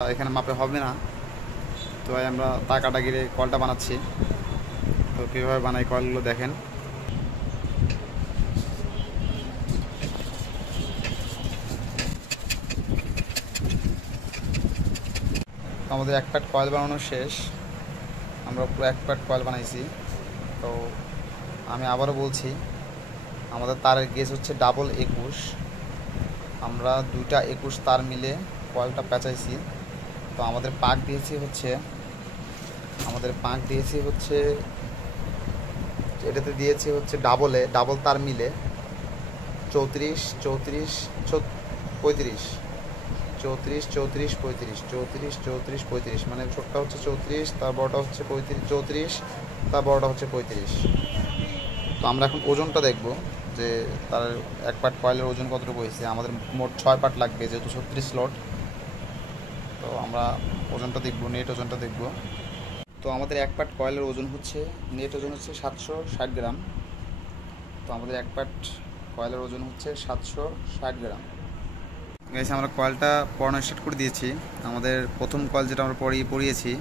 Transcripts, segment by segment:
এখানে মাপে হবে না, তো আমরা টাকাটা গিরে কলটা বানাচ্ছি। তো কীভাবে বানাই কলগুলো দেখেন। আমাদের এক প্যাট কয়েল বানানো শেষ, আমরা পুরো এক প্যাট কয়েল বানাইছি। তো আমি আবারও বলছি, আমাদের তারের গেজ হচ্ছে ডাবল 21। আমরা 2টা 21 তার মিলে কয়েলটা পেঁচাইছি। তো আমাদের পাক দিয়েছি হচ্ছে এটাতে দিয়েছি হচ্ছে ডাবল তার মিলে 34 34 35, 34 34 35, 34 34 35, মানে ছোটটা হচ্ছে 34, তার বড়টা হচ্ছে 35, 34 তার বড়টা হচ্ছে 35। তো আমরা এখন ওজনটা দেখব যে তার এক পার্ট কয়েলের ওজন কতটুকু হয়েছে। আমাদের মোট 6 পার্ট লাগবে যেহেতু 36 স্লট। তো আমরা ওজনটা দেখব, নেট ওজনটা দেখব। তো আমাদের এক পার্ট কয়েলের ওজন হচ্ছে, নেট ওজন হচ্ছে 760 গ্রাম। তো আমাদের এক পার্ট কয়েলের ওজন হচ্ছে 760 গ্রাম। গাইস, আমরা কয়েলটা পড়ানো স্টার্ট করে দিয়েছি। আমাদের প্রথম কয়েল যেটা আমরা পড়িয়েছি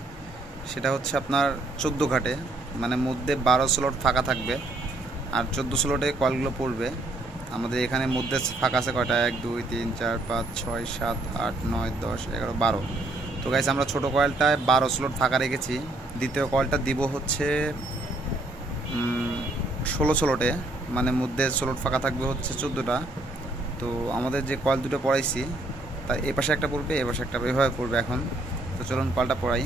সেটা হচ্ছে আপনার 14 ঘাটে, মানে মধ্যে 12 স্লট ফাঁকা থাকবে আর 14 স্লটে কয়েলগুলো পড়বে। আমাদের এখানে মধ্যে ফাঁকা আছে কয়টা, 1 2 3 4 5 6 7 8 9 10 11 12। তো গাইস, আমরা ছোটো কয়েলটায় 12 স্লট ফাঁকা রেখেছি। দ্বিতীয় কয়েলটা দিব হচ্ছে 16 স্লটে, মানে মধ্যে স্লট ফাঁকা থাকবে হচ্ছে 14টা। তো আমাদের যে কয়েল দুটো পড়াইছি তাই এ পাশে একটা পড়বে, এ পাশে একটা, এভাবে পড়বে এখন। তো চলুন কয়েলটা পড়াই।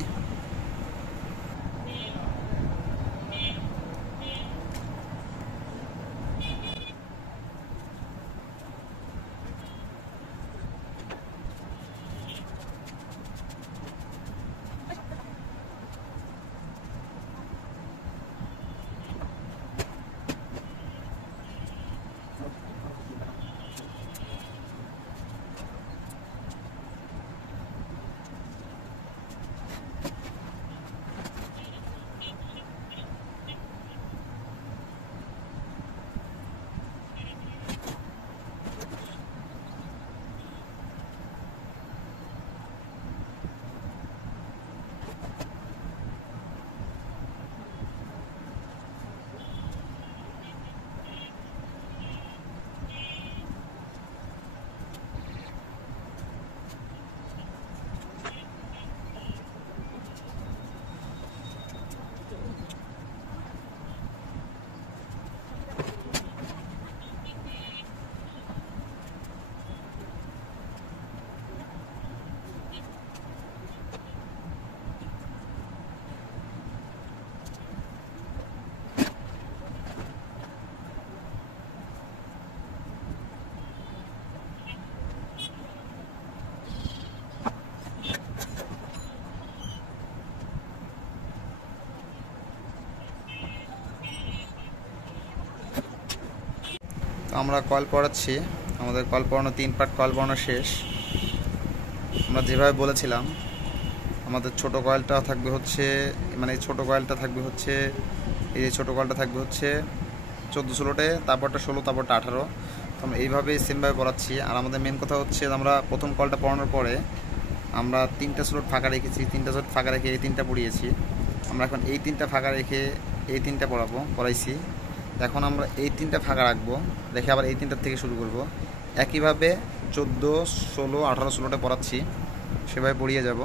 তো আমরা কয়েল পড়াচ্ছি, আমাদের কয়েল পড়ানো 3 পার্ট কয়েল পড়ানো শেষ। আমরা যেভাবে বলেছিলাম আমাদের ছোটো কয়েলটা থাকবে হচ্ছে, মানে এই ছোটো কয়েলটা থাকবে হচ্ছে, এই ছোটো কয়েলটা থাকবে হচ্ছে 14 স্লটে, তারপরটা 16, তারপরটা 18। তো আমরা এইভাবেই সেমভাবে পড়াচ্ছি। আর আমাদের মেন কথা হচ্ছে আমরা প্রথম কয়েলটা পড়ানোর পরে আমরা 3টা স্লট ফাঁকা রেখেছি, 3টা স্লট ফাঁকা রেখে এই 3টা পড়িয়েছি। আমরা এখন এই 3টা ফাঁকা রেখে এই 3টা পড়াইছি। এখন আমরা এই 3টা ফাঁকা রাখবো, রেখে আবার এই 3টার থেকে শুরু করব। একইভাবে 14 16 18 স্লটে পড়াচ্ছি, সেভাবে পড়িয়ে যাব।